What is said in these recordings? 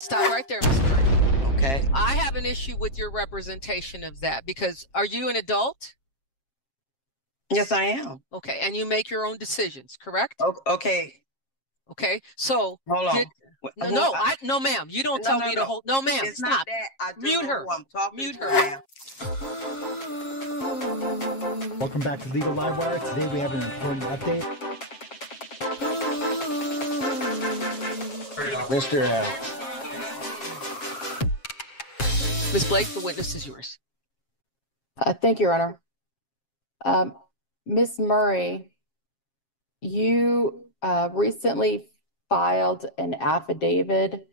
Stop right there, Mr. Murray. Okay. I have an issue with your representation of that because are you an adult? Yes, I am. Okay, and you make your own decisions, correct? Okay. Okay, so Hold did on. no, ma'am. You don't No, tell no, me to no. hold. No, ma'am. It's not Stop. that. I don't Mute know her. who I'm talking Mute to, her. ma'am. Welcome back to Legal Livewire. Today we have an important update. Mr. Ms. Blake, the witness is yours. Thank you, Your Honor. Ms. Murray, you recently filed an affidavit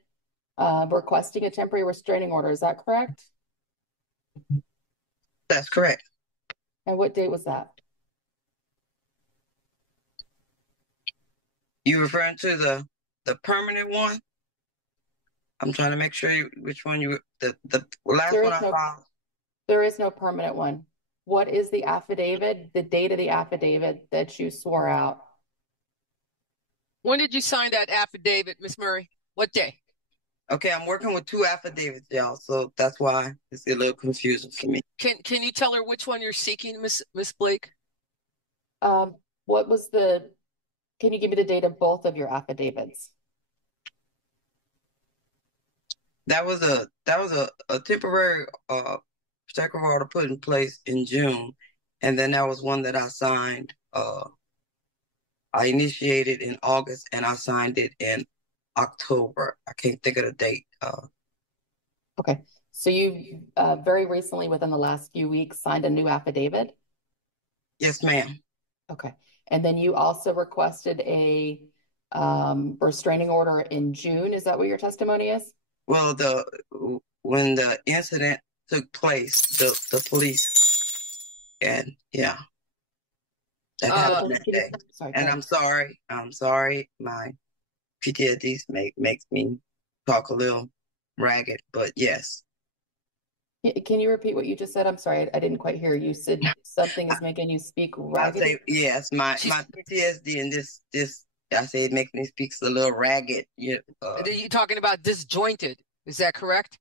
requesting a temporary restraining order. Is that correct? That's correct. And what date was that? You referring to the permanent one? I'm trying to make sure which one the last one I filed. There is no permanent one. What is the affidavit, the date of the affidavit that you swore out? When did you sign that affidavit, Ms. Murray? What day? Okay, I'm working with two affidavits, y'all, so that's why it's a little confusing for me. Can you tell her which one you're seeking, Miss Blake? Can you give me the date of both of your affidavits? That was a temporary protective order put in place in June, and then that was one that I signed. I initiated in August, and I signed it in October. I can't think of the date. Okay, so you very recently, within the last few weeks, signed a new affidavit? Yes, ma'am. Okay, and then you also requested a restraining order in June. Is that what your testimony is? Well, when the incident took place, the police, and yeah, that happened that day. Sorry, and I'm sorry. My PTSD makes me talk a little ragged, but yes. Can you repeat what you just said? I'm sorry, I didn't quite hear. You said something is making you speak ragged. I say yes. My PTSD and this I say it makes me speak a little ragged. You're talking about disjointed. Is that correct?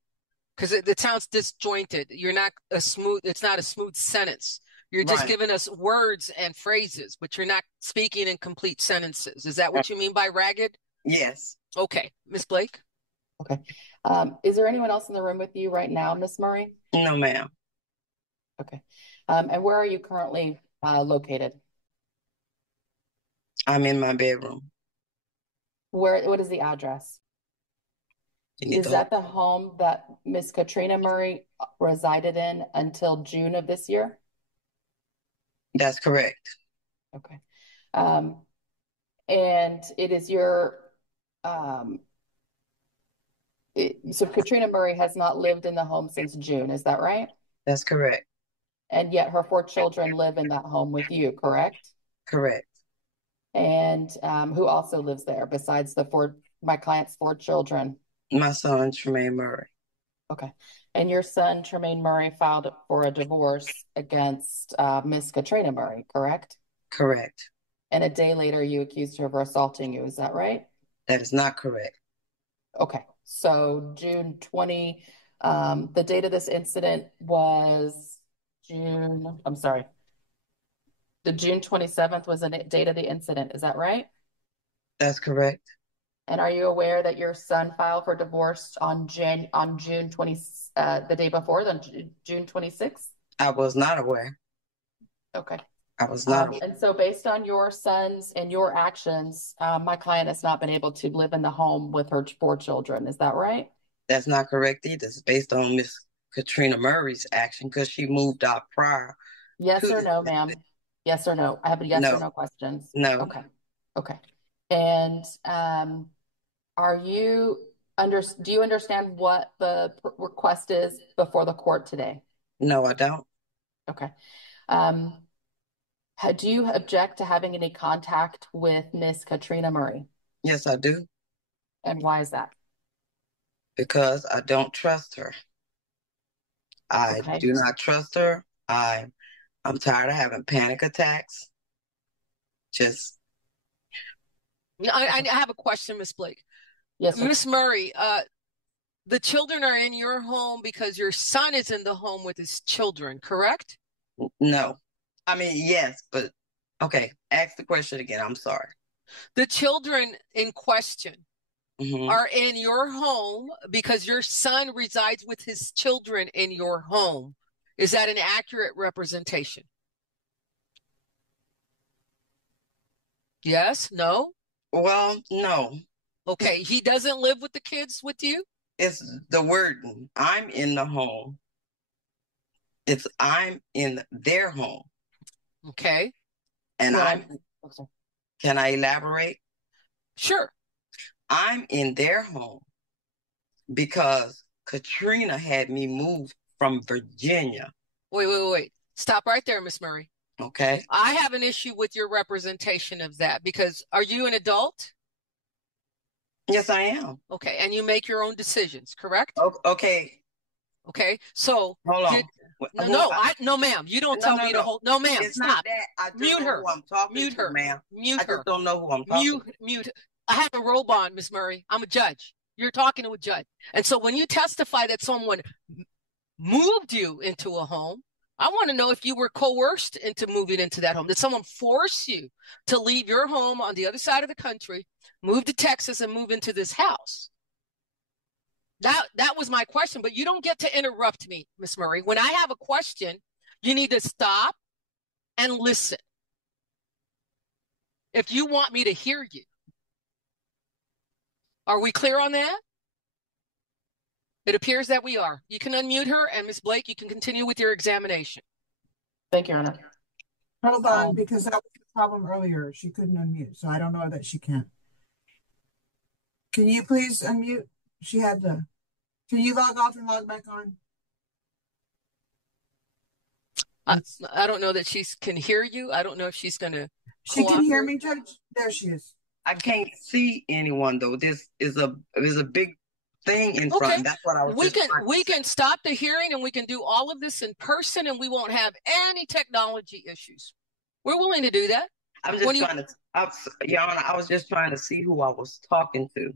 Because it sounds disjointed. It's not a smooth sentence. You're just giving us words and phrases, but you're not speaking in complete sentences. Is that what you mean by ragged? Yes. Okay. Ms. Blake? Okay. Is there anyone else in the room with you right now, Ms. Murray? No, ma'am. Okay. And where are you currently located? I'm in my bedroom. What is the address? Is that the home that Miss Katrina Murray resided in until June of this year? That's correct. Okay. And it is your so Katrina Murray has not lived in the home since June, is that right? That's correct. And yet her 4 children live in that home with you, correct? Correct. And who also lives there besides my client's 4 children? My son, Tremaine Murray. Okay. And your son, Tremaine Murray, filed for a divorce against Miss Katrina Murray, correct? Correct. And a day later, you accused her of assaulting you. Is that right? That is not correct. Okay. So June 20, the date of this incident was the June 27th was the date of the incident. Is that right? That's correct. And are you aware that your son filed for divorce on June 20, the day before, June 26th? I was not aware. Okay. I was not aware. And so based on your sons and your actions, my client has not been able to live in the home with her 4 children. Is that right? That's not correct either. It's based on Miss Katrina Murray's action because she moved out prior. Yes or no, ma'am? Yes or no? I have a yes or no questions. No. Okay. Okay. And do you understand what the request is before the court today? No, I don't. Okay. Do you object to having any contact with Miss Katrina Murray? Yes, I do. And why is that? Because I don't trust her. I do not trust her. I'm tired of having panic attacks. I have a question, Miss Blake. Yes, Miss Murray, The children are in your home because your son is in the home with his children, correct? No. I mean, yes, but okay. Ask the question again. I'm sorry. The children in question Mm-hmm. are in your home because your son resides with his children in your home. Is that an accurate representation? Yes? No? Well, no. Okay. He doesn't live with the kids with you? It's the word. I'm in the home. It's I'm in their home. Okay. And can I elaborate? Sure. I'm in their home because Katrina had me move from Virginia. Wait. Stop right there, Miss Murray. Okay. I have an issue with your representation of that because are you an adult? Yes, I am. Okay. And you make your own decisions, correct? Okay. Okay. So hold on. No, ma'am. You don't tell me to hold. No, ma'am. It's Stop. not that. I don't Mute know her. who I'm talking Mute to, her. ma'am. Mute I her. just don't know who I'm talking to. Mute. I have a robe on, Miss Murray. I'm a judge. You're talking to a judge. And so when you testify that someone moved you into a home, I want to know if you were coerced into moving into that home. Did someone force you to leave your home on the other side of the country, move to Texas, and move into this house? That was my question, but you don't get to interrupt me, Miss Murray. When I have a question, you need to stop and listen. If you want me to hear you. Are we clear on that? It appears that we are. You can unmute her, and Ms. Blake, you can continue with your examination. Thank you, Your Honor. Hold on, because that was the problem earlier. She couldn't unmute, so I don't know that she can. Can you please unmute? Can you log off and log back on? I don't know that she can hear you. I don't know if she's going to. She can hear me, Judge. There she is. I can't see anyone though. This is a big thing in front. That's what I was. We can stop the hearing and we can do all of this in person, and we won't have any technology issues. We're willing to do that. I'm just Your Honor, I was just trying to see who I was talking to.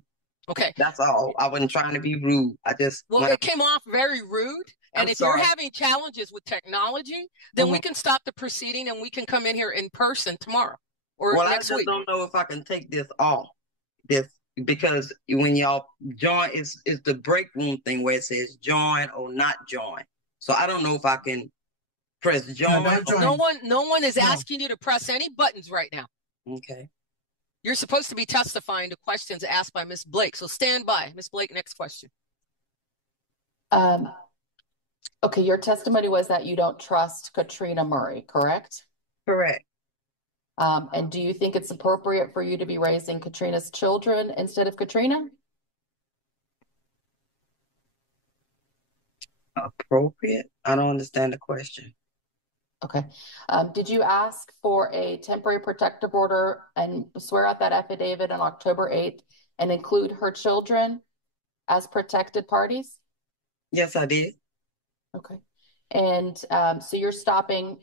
Okay. That's all. I wasn't trying to be rude. It came off very rude. And if you're having challenges with technology, then we can stop the proceeding and we can come in here in person tomorrow or next week. I just don't know if I can take this off. Because when y'all join, it's the break room thing where it says join or not join. So I don't know if I can press join. No one is asking you to press any buttons right now. Okay. You're supposed to be testifying to questions asked by Ms. Blake. So stand by. Ms. Blake, next question. Okay, your testimony was that you don't trust Katrina Murray, correct? Correct. And do you think it's appropriate for you to be raising Katrina's children instead of Katrina? Appropriate? I don't understand the question. Okay. Did you ask for a temporary protective order and swear out that affidavit on October 8th and include her children as protected parties? Yes, I did. Okay. And so you're stopping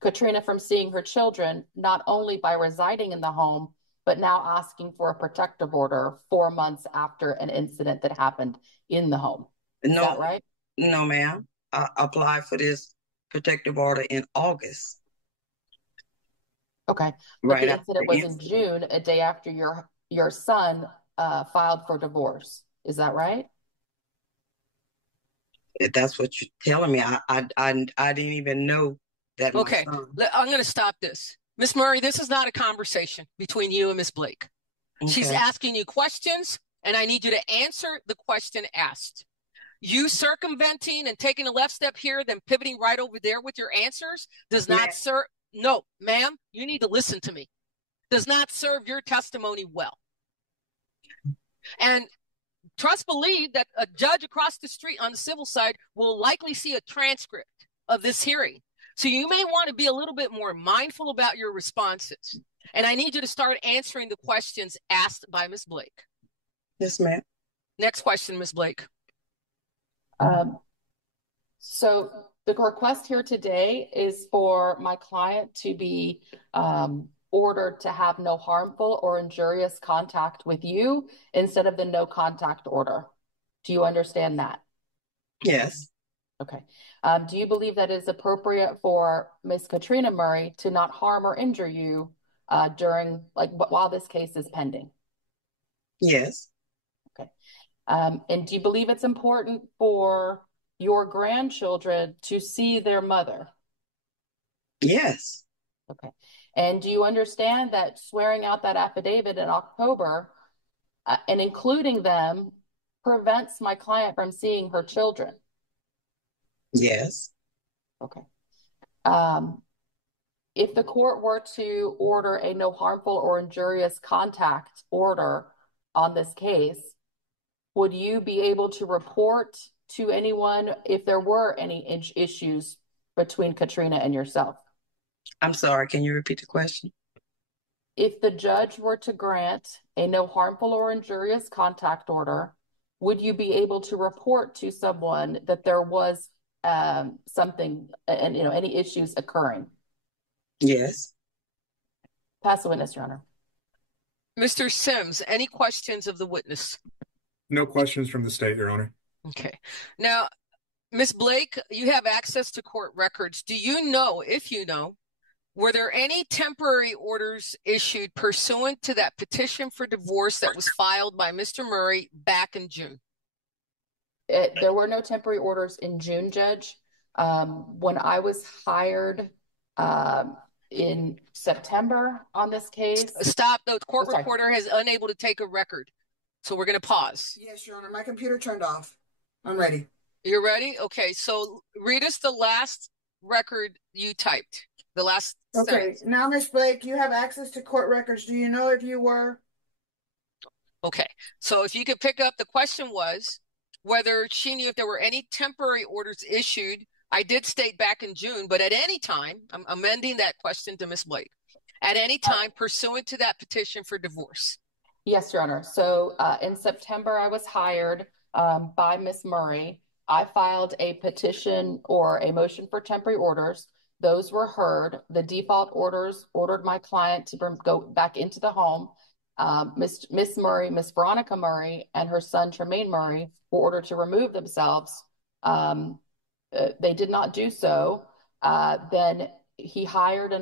Katrina from seeing her children, not only by residing in the home, but now asking for a protective order 4 months after an incident that happened in the home. Is that right? No, ma'am. I applied for this protective order in August. Okay. But the incident was in June, a day after your son filed for divorce. Is that right? If that's what you're telling me, I didn't even know that. Okay, I'm going to stop this. Miss Murray, this is not a conversation between you and Miss Blake. Okay. She's asking you questions, and I need you to answer the question asked. You circumventing and taking a left step here, then pivoting right over there with your answers does not serve. No, ma'am, you need to listen to me. Does not serve your testimony well. And trust believe that a judge across the street on the civil side will likely see a transcript of this hearing. So you may want to be a little bit more mindful about your responses. And I need you to start answering the questions asked by Ms. Blake. Yes, ma'am. Next question, Ms. Blake. So the request here today is for my client to be ordered to have no harmful or injurious contact with you instead of the no contact order. Do you understand that? Yes. Okay. Do you believe that it is appropriate for Miss Katrina Murray to not harm or injure you while this case is pending? Yes. Okay. And do you believe it's important for your grandchildren to see their mother? Yes. Okay. And do you understand that swearing out that affidavit in October and including them prevents my client from seeing her children? Yes. Okay. If the court were to order a no harmful or injurious contact order on this case, would you be able to report to anyone if there were any issues between Katrina and yourself? I'm sorry, can you repeat the question? If the judge were to grant a no harmful or injurious contact order, would you be able to report to someone that there was something and any issues occurring? Yes. Pass the witness, Your Honor. Mr. Sims, any questions of the witness? No questions from the state, Your Honor. Okay. Now, Ms. Blake, you have access to court records. Do you know, if you know, were there any temporary orders issued pursuant to that petition for divorce that was filed by Mr. Murray back in June? There were no temporary orders in June, Judge. When I was hired in September on this case. Stop. The court reporter is unable to take a record. So we're going to pause. Yes, Your Honor. My computer turned off. I'm ready. You're ready? Okay. So read us the last record you typed. The last sentence. Now, Ms. Blake, you have access to court records. Do you know if you were? Okay. So if you could pick up, the question was whether she knew if there were any temporary orders issued. I did state back in June, but at any time, I'm amending that question to Ms. Blake, at any time pursuant to that petition for divorce. Yes, Your Honor. So in September, I was hired by Ms. Murray. I filed a petition or a motion for temporary orders. Those were heard. The default orders ordered my client to go back into the home. Miss Murray, Miss Veronica Murray, and her son Tremaine Murray were ordered to remove themselves. They did not do so. Then he hired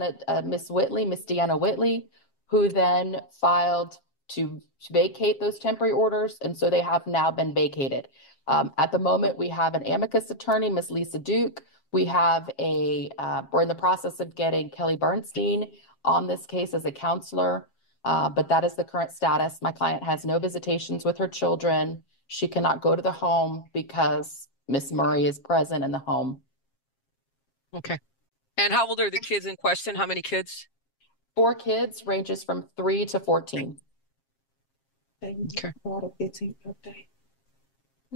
Miss Whitley, Miss Deanna Whitley, who then filed to vacate those temporary orders, and so they have now been vacated. At the moment, we have an amicus attorney, Miss Lisa Duke. We have we're in the process of getting Kelly Bernstein on this case as a counselor, but that is the current status. My client has no visitations with her children. She cannot go to the home because Miss Murray is present in the home. Okay. And how old are the kids in question? How many kids? 4 kids, ranges from 3 to 14. Okay.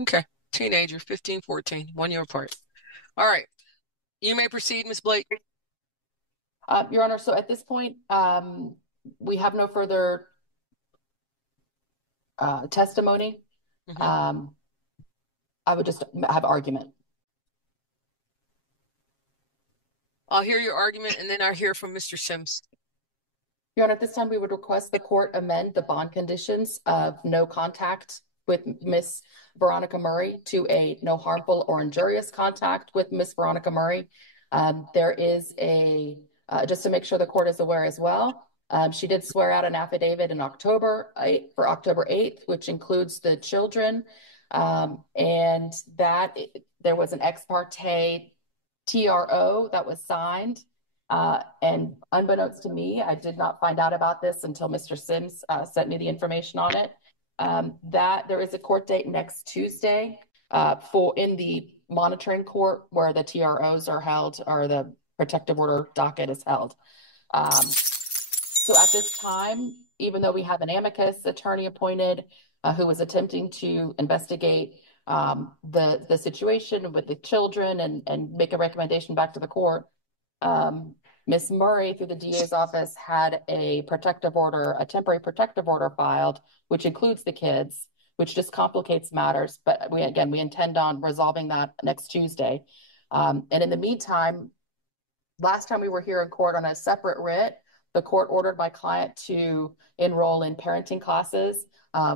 Okay. Teenager, 15, 14, 1 year apart. All right. You may proceed, Ms. Blake. Your Honor, so at this point, we have no further testimony. Mm-hmm. I would just have argument. I'll hear your argument, and then I'll hear from Mr. Sims. Your Honor, at this time, we would request the court amend the bond conditions of no contact with Miss Veronica Murray to a no harmful or injurious contact with Miss Veronica Murray. There is just to make sure the court is aware as well, she did swear out an affidavit in October 8th, which includes the children, and that there was an ex parte TRO that was signed. And unbeknownst to me, I did not find out about this until Mr. Sims sent me the information on it. That there is a court date next Tuesday in the monitoring court where the TROs are held, or the protective order docket is held. So at this time, even though we have an amicus attorney appointed who was attempting to investigate the situation with the children and make a recommendation back to the court, Ms. Murray, through the DA's office, had a temporary protective order filed, which includes the kids, which just complicates matters. But we intend on resolving that next Tuesday. And in the meantime, last time we were here in court on a separate writ, The court ordered my client to enroll in parenting classes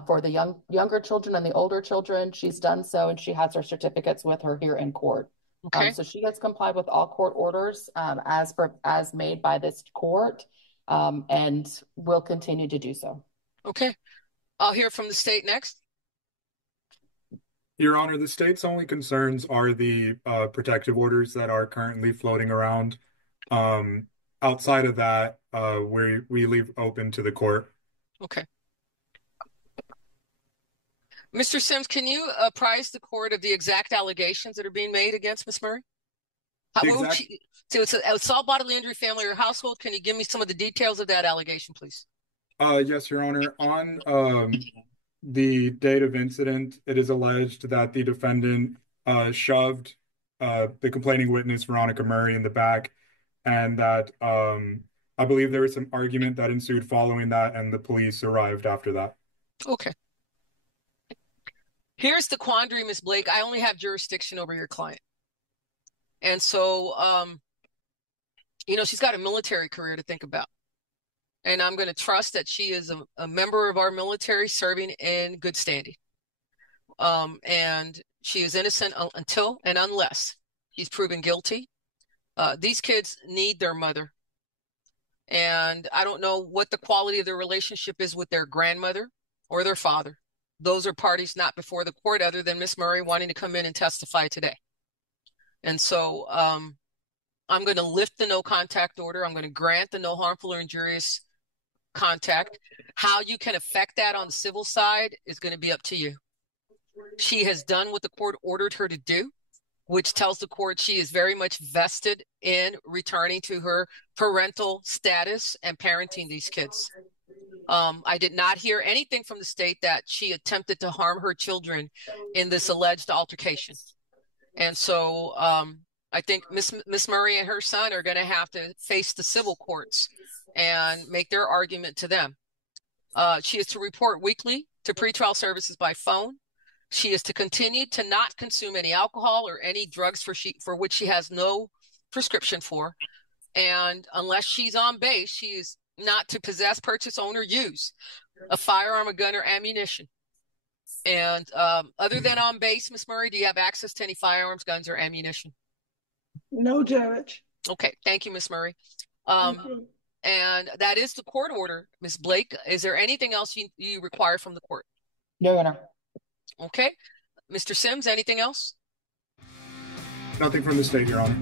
for the younger children and the older children. She's done so, and she has her certificates with her here in court. Okay. So she has complied with all court orders as made by this court, and will continue to do so. Okay. I'll hear from the state next. Your Honor, the state's only concerns are the protective orders that are currently floating around. Outside of that, we leave open to the court. Okay. Mr. Sims, can you apprise the court of the exact allegations that are being made against Ms. Murray? So it's assault, bodily injury, family, or household. Can you give me some of the details of that allegation, please? Yes, Your Honor. On the date of incident, it is alleged that the defendant shoved the complaining witness, Veronica Murray, in the back, and that I believe there was some argument that ensued following that, and the police arrived after that. Okay. Here's the quandary, Ms. Blake. I only have jurisdiction over your client. And so, she's got a military career to think about. And I'm going to trust that she is a member of our military serving in good standing. And she is innocent until and unless she's proven guilty. These kids need their mother. And I don't know what the quality of their relationship is with their grandmother or their father. Those are parties not before the court other than Ms. Murray wanting to come in and testify today. And so I'm going to lift the no contact order. I'm going to grant the no harmful or injurious contact. How you can affect that on the civil side is going to be up to you. She has done what the court ordered her to do, which tells the court she is very much vested in returning to her parental status and parenting these kids. I did not hear anything from the state that she attempted to harm her children in this alleged altercation. And so I think Miss Murray and her son are going to have to face the civil courts and make their argument to them. She is to report weekly to pretrial services by phone. She is to continue to not consume any alcohol or any drugs for which she has no prescription for. And unless she's on base, she is not to possess, purchase, own, or use a firearm, a gun, or ammunition. And other than on base, Ms. Murray, do you have access to any firearms, guns, or ammunition? No, Judge. Okay, thank you, Ms. Murray. Thank you. And that is the court order. Ms. Blake, is there anything else you require from the court? No, Your Honor. Okay. Mr. Sims, anything else? Nothing from the state, Your Honor.